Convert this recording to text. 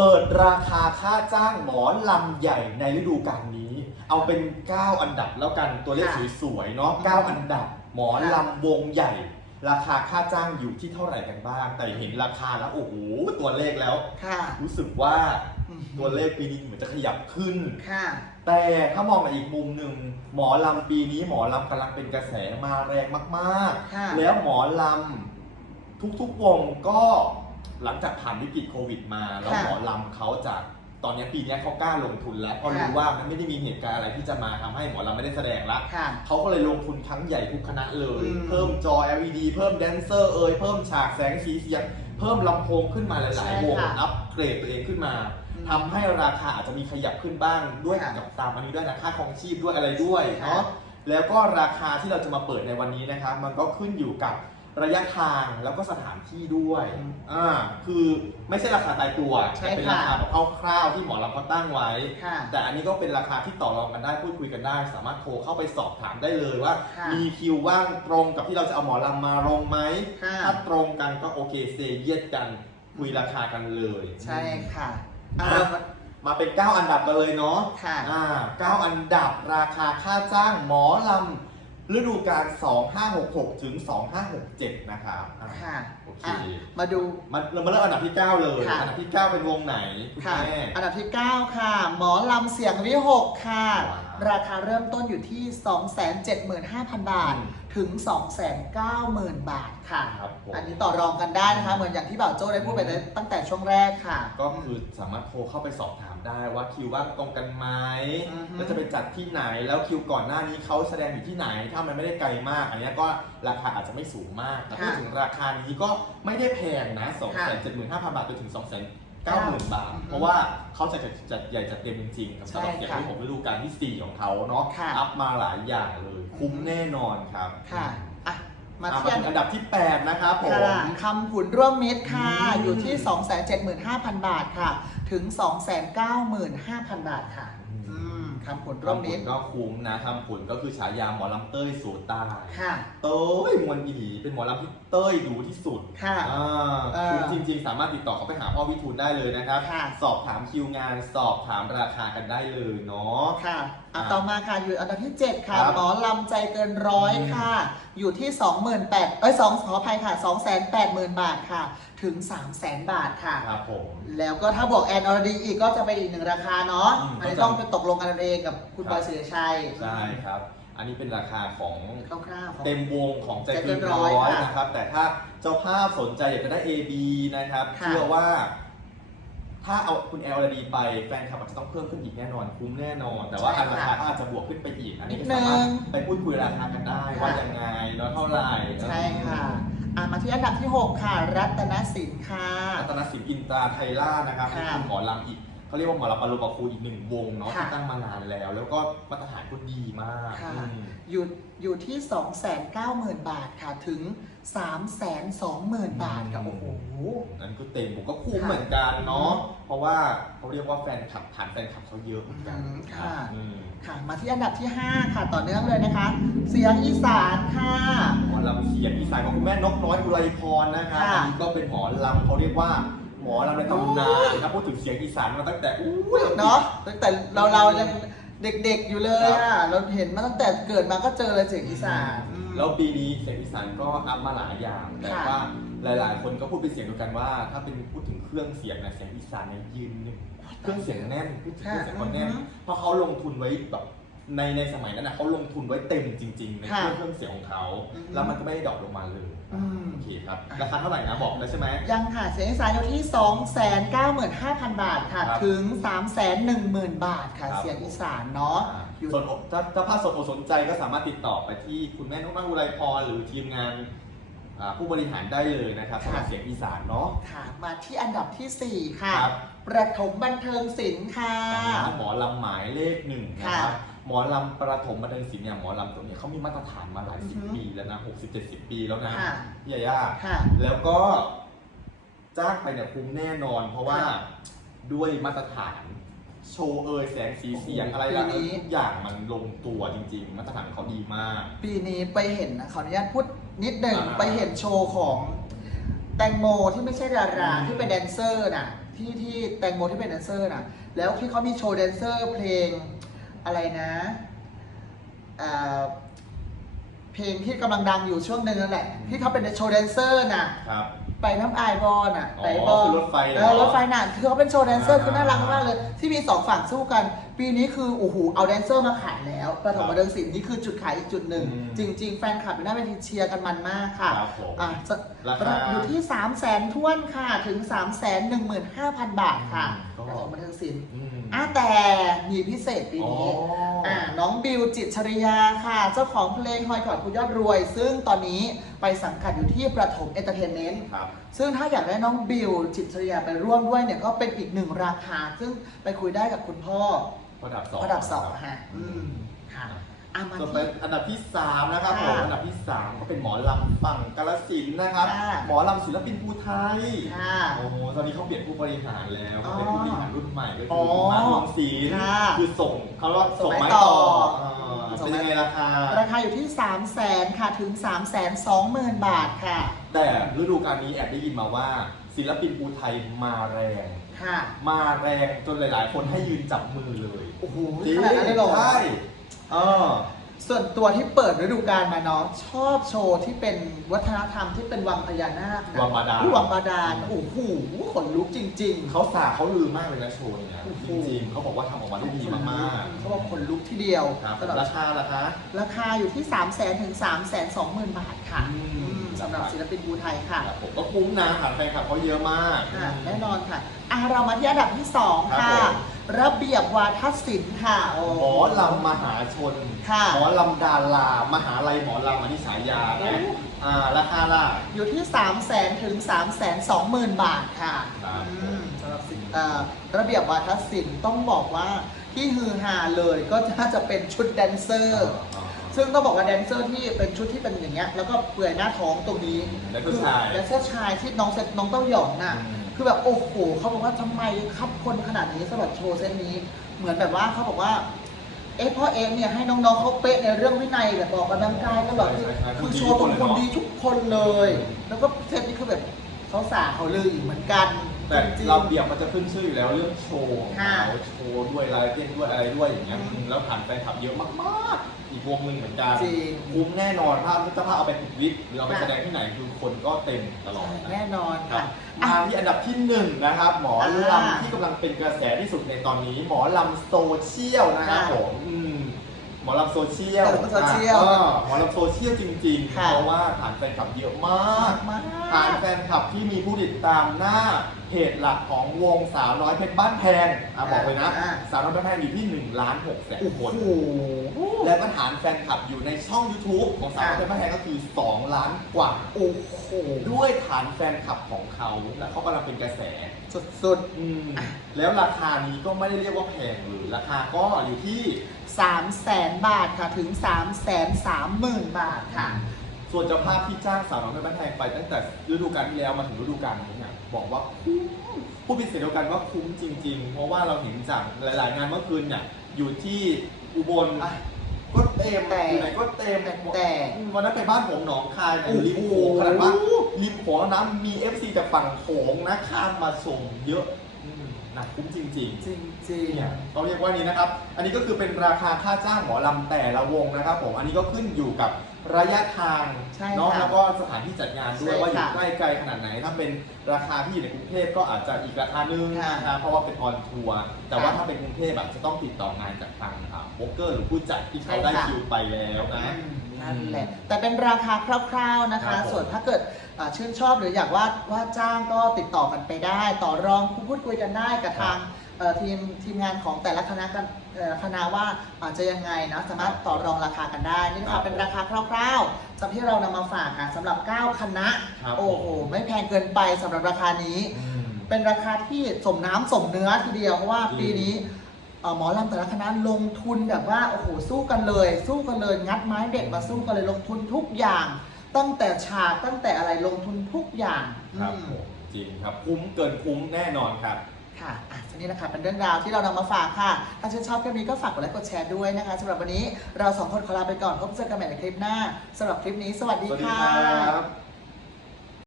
เปิดราคาค่าจ้างหมอลำใหญ่ในฤดูกาลนี้ เอาเป็น 9 อันดับแล้วกันตัวเลขค่ะสวยๆเนาะ9อันดับ หมอลำวงใหญ่ ราคาค่าจ้างอยู่ที่เท่าไหร่กันบ้าง แต่เห็นราคาแล้วโอ้โหตัวเลขแล้ว ค่ะ รู้สึกว่าอืม ตัวเลขปีนี้เหมือนจะขยับขึ้น ค่ะ แต่ถ้ามองในอีกมุมหนึ่งหมอลำปีนี้หมอลำกำลังเป็นกระแสมาแรงมากค่ะ ๆ แล้วหมอลำทุกๆวงก็ หลังจากผ่านวิกฤตโควิดมาแล้วค่ะหมอลำเขาจะตอนนี้ปีนี้เขากล้าลงทุนแล้วเพราะรู้ค่ะว่ามันไม่ได้มีเหตุการณ์อะไรที่จะมาทำให้หมอลำไม่ได้แสดงละค่ะเขาก็เลยลงทุนครั้งใหญ่ทุกคณะเลยอืมเพิ่มจอ LED เพิ่มแดนเซอร์เอ่ยเพิ่มฉากแสงสีเสียง เพิ่มลำโพงขึ้นมาหลายๆวงอัปเกรดตัวเองขึ้นมาอืมทำให้ราคาอาจจะมีขยับขึ้นบ้างด้วยค่ะกับตามอันนี้ด้วยนะค่าครองชีพด้วยอะไรด้วยค่ะเนาะแล้วก็ราคาที่เราจะมาเปิดในวันนี้นะครับมันก็ขึ้นอยู่กับ ระยะทางแล้วก็สถานที่ด้วย อ่า คือไม่ใช่ราคาตายตัวใช่แต่เป็นค่ะราคาแบบคร่าวๆที่หมอเราเขาตั้งไว้ ค่ะ แต่อันนี้ก็เป็นราคาที่ต่อรองกันได้พูดคุยกันได้ สามารถโทรเข้าไปสอบถามได้เลยว่า ค่ะมีคิวว่างตรงกับที่เราจะเอาหมอลำมาลงไหมค่ะ ถ้าตรงกันก็โอเคเซเยสกันคุยราคากันเลยใช่ค่ะอ่าอะมาเป็น 9 อันดับกันเลยเนาะค่ะ อ่า9อันดับราคาค่าจ้างหมอลำ ฤดูกาล2566 ถึง 2567 นะครับ ค่ะ โอเคอะมาดู มันเรามาเริ่มอันดับที่ 9 เลย ค่ะ อันดับที่ 9 เป็นวงไหนคุณค่ะ แม่ อันดับที่ 9 ค่ะ หมอลำเสียงวิหกค่ะ ว้าวราคาเริ่มต้นอยู่ที่ 275,000 บาท อืมถึง 290,000 บาทค่ะ ครับผม อันนี้ต่อรองกันได้นะคะ เหมือนอย่างที่บ่าวโจ้ได้พูดไปตั้งแต่ช่วงแรกค่ะ ก็คือสามารถโทรเข้าไปสอบถามได้ว่าคิวว่างตรงกันไหมอือฮึ แล้วจะไปจัดที่ไหนแล้วคิวก่อนหน้านี้เขาแสดงอยู่ที่ไหน ถ้ามันไม่ได้ไกลมาก อันนี้ก็ราคาอาจจะไม่สูงมากแต่พูดถึงราคานี้ก็ไม่ได้แพงนะ2 7 5 0 0 0 บาทจนถึง 2 9 0 0 0 0 บาท เพราะว่าเขาจะจัดจัดใหญ่จัดเต็มจริงๆสำหรับเสียงที่ผมฤดูกาลที่ 4 ของเขาเนาะค่ะอัพมาหลายอย่างเลย คุ้มแน่นอนครับค่ะอะมาอะเทียบถึงอันดับที่ 8 นะครับผมค่ะคำผุนร่วมมิตรค่ะอืมอยู่ที่ 275,000 บาทค่ะ ถึง 295,000 บาทค่ะ อืมคำผุนร่วมทำผมิลตรก็คุ้มนะทำผลก็คือฉายาหมอลำเต้ยสูตาค่ะ เต้ยมวลอีหลีเป็นหมอลำที่เต้ยดูที่สุดค่ะ อ่าเออคุณจริง ๆ สามารถติดต่อเขาไปหาพ่อวิทูลได้เลยนะครับ ค่ะ สอบถามคิวงานสอบถามราคากันได้เลยเนาะ ค่ะอะอะต่อมาค่ะ อยู่อันดับที่ 7 ค่ะ ครับหมอลำใจเกินร้อยอืมค่ะ อยู่ที่ 28,000เอ้ย2ขออภัยค่ะ 280,000 บาทค่ะ ถึง 300,000 บาทค่ะ ครับผม แล้วก็ถ้าบอกแอนอรดีอีกก็จะเป็นอีกหนึ่งราคาเนาะอืมอันนี้ก็จะต้องไปตกลงกันเองกับคุณครับ บอยศิริชัยใช่ครับ อันนี้เป็นราคาของคร่าวๆของ เต็มวงของใจใจเกิเกินนร้ร้ออยยค่ะนะครับ แต่ถ้าเจ้าภาพสนใจอยากจะได้ AB นะครับ ค่ะ เชื่อว่า ถ้าเอาคุณแอลดีไปแฟนคลับอาจจะต้องเพิ่มขึ้นอีกแน่นอนคุ้มแน่นอน แต่ว่าอันราคาก็อาจจะบวกขึ้นไปอีก อันนี้นิดก็สามารถนึงไปพูดคุยราคากันได้ค่ะว่ายังไงเนาะเท่าไหร่ใช่ค่ะอะมาที่อันดับที่ 6 ค่ะ รัตนสินค่ะรัตนสินอินตราไทยล่านะครับค่ะเป็นหมอลำอีก เขาเรียกว่าหมอลำปารุปคูอีกหนึ่งวงเนาะค่ะที่ตั้งมานานแล้ว แล้วก็มาตรฐานก็ดีมากค่ะ อืมอยู่อยู่ที่ 290,000 บาทค่ะถึง 320,000 บาทค่ะโอ้โห นั่นก็เต็มผมก็คุ้มค่ะเหมือนกันเนาะเพราะว่าเขาเรียกว่าแฟนคลับฐานแฟนคลับเขาเยอะเหมือนกันอืมค่ะ อืมค่ะ มาที่อันดับที่ 5 ค่ะ ต่อเนื่องเลยนะคะ เสียงอีสานค่ะ หมอลำเสียงอีสานของคุณแม่นกน้อยอุไรพรนะครับค่ะ อันนี้ก็เป็นหมอลำเขาเรียกว่าห มอลำในตำนานครับพูดถึงเสียงอีสานมาตั้งแต่อู้ยเนาะตั้งแต่เราเรายังเด็กๆอยู่เลยอะเราเห็นมาตั้งแต่เกิดมาก็เจอเลยเสียงอีสานอืมแล้วปีนี้เสียงอีสานก็อัพมาหลายอย่างแต่ค่ะว่าหลาย ๆ คนก็พูดเป็นเสียงเดียวกันว่า ถ้าเป็นพูดถึงเครื่องเสียงนะเสียงอีสานเนี่ยยืนหนึ่งเครื่องเสียงแน่นพูดถึงเครื่องเสียงเขาแน่นค่ะเพราะเขาลงทุนไว้แบบในในสมัยนั้นนะเขาลงทุนไว้เต็มจริง ๆ ในเครื่องค่ะเครื่องเสียงของเขาอือฮึแล้วมันก็ไม่ได้ดรอปลงมาเลย อืม โอเคครับ ราคาเท่าไหร่นะบอกได้ใช่ไหม ยังค่ะเสียงอีสานอยู่ที่ 295,000 บาทค่ะ ครับถึง 310,000 บาทค่ะ ครับ เสียงอีสานเนาะอ่าอยู่ ส่วนอกถ้าถ้าภาคสนอกสนใจก็สามารถติดต่อไปที่คุณแม่นุกนาอุไรพรหรือทีมงานอ่าผู้บริหารได้เลยนะครับสำหรับเสียงอีสานเนาะ ค่ะ มาที่อันดับที่ 4 ค่ะ ครับ ประถมบันเทิงศิลป์ค่ะ หมอลำหมายเลขหนึ่งนะค่ะครับ หมอลำประถมบันเทิงศิลป์เนี่ยหมอลำตัวเนี้เขามีมาตรฐานมาหลายสิบอือฮึปีแล้วนะหกสิบเจ็ดสิบปีแล้วนะค่ะ พี่ยาย่าค่ะ แล้วก็จ้างไปเนี่ยคุ้มแน่นอน เพราะว่าค่ะด้วยมาตรฐาน โชว์เอยแสงสีเสียงโอ้โหอะไรละปีนี้ ทุกอย่างมันลงตัวจริง ๆ มาตรฐานเขาดีมาก ปีนี้ไปเห็นนะขออนุญาตพูดนิดหนึ่งอ่าไปเห็นโชว์ของแตงโมที่ไม่ใช่ดาราอืม ที่เป็นแดนเซอร์น่ะทที่ที่แตงโมที่เป็นแดนเซอร์น่ะ แล้วที่เขามีโชว์แดนเซอร์เพลง อะไรนะอ่าเพลงที่กำลังดังอยู่ช่วงหนึ่งนั่นแหละ ที่เขาเป็นโชว์แดนเซอร์น่ะครับไปน้ำไอายบอลอะอ๋อไปบอลคือรถไฟเหรอเออรถไฟน่ะคือเขาเป็นโชว์แดนเซอร์อ่าคือน่ารักมากเลย ที่มีสองฝั่งสู้กัน ปีนี้คือโอ้โหเอาแดนเซอร์มาขายแล้วประถมครับบันเทิงศิลป์นี่คือจุดขายอีกจุดหนึ่งอืมจริง ๆ แฟนคลับอยู่หน้าเวทีเชียร์กันมันมากค่ะครับผมอะจะราคาอยู่ที่3 0 0แสนท้วนค่ะถึง 3 1 5 0 0 0 บาทค่ะก็ประถมบันเทิงศิลป์ อืมอะแต่มีพิเศษปีนี้ อ๋ออ่ อ่าน้องบิวจิตรชริยาค่ะ เจ้าของเพลงหอยขอดคุณยอดรวย ซึ่งตอนนี้ไปสังกัดอยู่ที่ประถมเอนเตอร์เทนเมนต์ ครับ ซึ่งถ้าอยากได้น้องบิวจิตรชริยาไปร่วมด้วยเนี่ยก็เป็นอีกหนึ่งราคา ซึ่งไปคุยได้กับคุณพ่อ ระดับสองระดับสองฮะอือืมมค่ะ อะมาต่อไปที่ อันดับที่3นะครับผมค่ะอันดับที่ 3 ก็เป็นหมอลำฝั่งกาลสินธุ์นะครับ ค่ะ หมอลำศิลปินภูไทยค่ะ โอ้โหตอนนี้เขาเปลี่ยนผู้บริหารแล้วอ๋อเป็นผู้บริหารรุ่นใหม่ก็อ๋คืออมาลงศิลป์ค่ะคือส่งเขาเรียกว่าส่ส่งงไม้ไม้ต่ต่อออ่าส่งเป็นไม้ ยังไงราคา ราคาอยู่ที่ 3 0 0แสนค่ะถึง 3 2 0 0 0 0 บาทค่ะ แต่ฤดูกาลนี้แอบได้ยินมาว่า ศิลปินภูไทยมาแรง ค่ะ มาแรงจนหลาย ๆ คนให้ยืนจับมือเลยโอ้โหจริงขนาดนั้นเลยเหรอ ใช่ เออส่วนตัวที่เปิดฤดูกาลมาเนาะชอบโชว์ที่เป็นวัฒนธรรมที่เป็นวังพญานาคนะวังบาดาลอุ๊ยวังบาดาลโอ้โหขนลุกจริง ๆ เขาสาเขาลือมากเลยนะโชว์เนี้ยโอ้โห จริงๆเขาบอกว่าทำออกมาได้ดีมากเขาบอกขนลุกที่เดียวๆครับสำหรับราคาราคาราคาอยู่ที่ 3 0 0แสนถึง3 2 0 0 0 0 บาทค่ะอืม อืมสำหรับศิลปินภูไทยค่ะครับผมก็คุ้มนะฐานแฟนคลับเขาเยอะมากค่ะแน่นอนค่ะอะเรามาที่อันดับที่ 2 ครับค่ะผม ระเบียบวาทศิลป์ค่ะโอ้ หมอลำมหาชน ค่ะ หมอลำดารามหาลัยหมอลำอันนี้ฉายานะอ่าราคาล่ะ อยู่ที่ 3 0 0แสนถึง3 2 0 0 0 0 บาทค่ะครับอืมสำหรับศิลป์อ่าระเบียบวาทศิลป์ต้องบอกว่าที่ฮือฮาเลยก็น่าจะเป็นชุดแดนเซอร์ ซึ่งต้องบอกว่าแดนเซอร์ที่เป็นชุดที่เป็นอย่างเงี้ยแล้วก็เปลือยหน้าท้องตรงนี้แดนเซอร์ชายแดนเซอร์ชายที่น้องเซตน้องเต้าหยองน่ะ อืม คือแบบโอ้โหเขาบอกว่าทำไมคับคนขนาดนี้สำหรับโชว์เส้นนี้ เหมือนแบบว่าเขาบอกว่า เอ๊ะพ่อเองเนี่ยให้น้องๆเขาเป๊ะในเรื่องวินัยแบบบอกกำลังกายก็แบบคือคือโชว์เป็นคนดีทุกคนเลย แล้วก็เซตนี้คือแบบเขาสาเขาลืออีกเหมือนกันแต่จริงๆเราเบียบมันจะขึ้นชื่ออยู่แล้วเรื่องโชว์ของค่ะ เขาโชว์ด้วยลายเต้นด้วยอะไรด้วยอย่างเงี้ยอืมอืมแล้วผ่านแฟนคลับเยอะมากๆ อีกวงหนึ่งเหมือนกันจริง คุ้มแน่นอนถ้าถ้าพาเอาไปติดวิกหรือเอาไปค่ะแสดงที่ไหนคือคนก็เต็มตลอดนะ แน่นอนครัค่ะบอะ มาที่อันดับที่หนึ่งนะครับ หมออ่าลำที่กำลังเป็นกระแสที่สุดในตอนนี้ หมอลำโซเชียลนะครับค่ะ ผมอืมห มอลำโซเชียลหมอลำโซเชียลอ่าหมอลำโซเชียลจริงๆ ค่ะเพราะว่าฐานแฟนคลับเยอะมากมากฐานแฟนคลับที่มีผู้ติดตามหน้าเพจหลักของวงสาวน้อยเพชรบ้านแพงอะบอกเลยนะ อ่าสาวน้อยเพชรบ้านแพงอยู่ที่1ล้าน6แสนโอ้คโหนแล้วก็ฐานแฟนคลับอยู่ในช่อง YouTube ของสาวน้อยเพชรบ้านแพงก็คือ 2 ล้านกว่า โอ้โห ด้วยฐานแฟนคลับของเขา และเขากำลังเป็นกระแส สุดอืมแล้วราคานี้ก็ไม่ได้เรียกว่าแพงเลยราคาก็อยู่ที่ 3 0 0แสนบาทค่ะถึง 3 3 0 0 0 0 บาทค่ะ ส่วนเจ้าภาพที่จ้างสาวน้อยเพชรบ้านแพงไปตั้งแต่ฤดูกาลที่แล้วมาถึงฤดูกาลนี้เนี่ยบอกว่าคุ้มพูดเป็นเสียงเดียวกันว่าคุ้มจริง ๆ เพราะว่าเราเห็นจากหลาย ๆ งานเมื่อคืนเนี่ยอยู่ที่อุบล ก็เต็มแต่อยู่ไหนก็เต็มแต่วันนั้นไปบ้านผมหนองคายเนี่ยโอ้โหริมโขงขนาดว่าริมโขงน้ำมี FC จากฝั่งโขงนะข้ามมาส่งเยอะอืมหนักคุ้มจริงๆ จริงจริงเนี่ยเขาเรียกว่านี้นะครับ อันนี้ก็คือเป็นราคาค่าจ้างหมอลำแต่ละวงนะครับผม อันนี้ก็ขึ้นอยู่กับ ระยะทางใช่เนาะค่ะแล้วก็สถานที่จัดงานด้วยใช่ว่าอยู่ค่ะใกล้ไกลขนาดไหน ถ้าเป็นราคาที่อยู่ในกรุงเทพก็อาจจะอีกราคาหนึงค่ะนะครับเพราะว่าเป็นออนทัวร์แต่ว่าค่ะถ้าเป็นกรุงเทพแบบจะต้องติดต่องานจากทางโบรกเกอร์หรือผู้จัดที่เขาได้ใช่ค่ะ คิวไปแล้วนะ นั่นแหละ แต่เป็นราคาคร่าวๆนะครัคะ บผม ส่วนถ้าเกิดอ่าชื่นชอบหรืออยากว่าว่าจ้างก็ติดต่อกันไปได้ ต่อรองพูดคุยกันได้กับทางเอ่อ ทีมทีมงานของแต่ละคณะกันเอ่อคณะว่าอาจจะยังไงนะสามารถต่อรองราคากันได้ นี่นะครัคะบเป็นราคาคร่าวๆสำหรับที่เรานำมาฝากค่ะสำหรับ 9 คณะ ครับ โอ้โห ไม่แพงเกินไปสำหรับราคานี้ อืม เป็นราคาที่สมน้ำสมเนื้อทีเดียว เพราะว่าจริงปีนี้เอ่อหมอลำแต่ละคณะลงทุนแบบว่าโอ้โหสู้กันเลย สู้กันเลยงัดไม้เด็ดมาสู้กันเลยลงทุนทุกอย่าง ตั้งแต่ฉากตั้งแต่อะไรลงทุนทุกอย่างครับอืม ผมจริงครับคุ้มเกินคุ้มแน่นอนครับ ค่ะอะทีนี้นะคะเป็นเรื่องราวที่เรานำมาฝากค่ะ ถ้าชื่นชอบคลิปนี้ก็ฝากกดไลค์กดแชร์ด้วยนะคะสำหรับวันนี้เราสองคนขอลาไปก่อนพบเจอกันใหม่ในคลิปหน้าสำหรับคลิปนี้ สวัสดีสวัสดีค่ะ ครับ